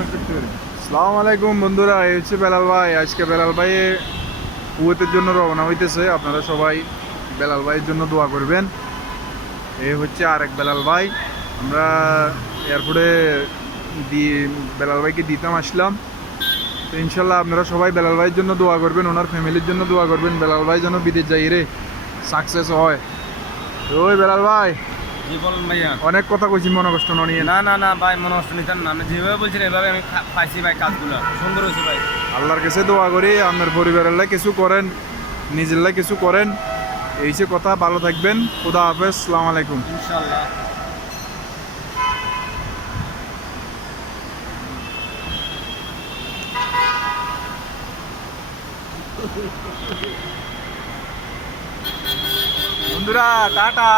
আসসালামু আলাইকুম বন্ধুরা, এই হচ্ছে বেলাল ভাই। আজকে বেলাল ভাই কুয়েতের জন্য রওনা হইতেছে। আপনারা সবাই বেলাল ভাইয়ের জন্য দোয়া করবেন। এই হচ্ছে আরেক বেলাল ভাই। আমরা এয়ারপোর্টে বেলাল ভাইকে দিতাম আসলাম। তো ইনশাল্লাহ আপনারা সবাই বেলাল ভাইয়ের জন্য দোয়া করবেন, ওনার ফ্যামিলির জন্য দোয়া করবেন। বেলাল ভাই যেন বিদেশ যাই রে সাকসেস হয়। তো ওই বেলাল ভাই, জি বলেন ভাইয়া। অনেক কথা কইছি, মনে কষ্ট নিয়ে না না না ভাই, মনে কষ্ট নিতেন না। আপনি যেভাবে বলছেন এভাবে আমি পাইছি ভাই, কাজগুলো সুন্দর হয়েছে ভাই। আল্লাহর কাছে দোয়া করি আপনার পরিবারের লাই কিছু করেন, নিজের লাই কিছু করেন। এই যে কথা, ভালো থাকবেন। খুদা হাফেজ, আসসালামু আলাইকুম। ইনশাল্লাহ। বন্ধুরা টাটা।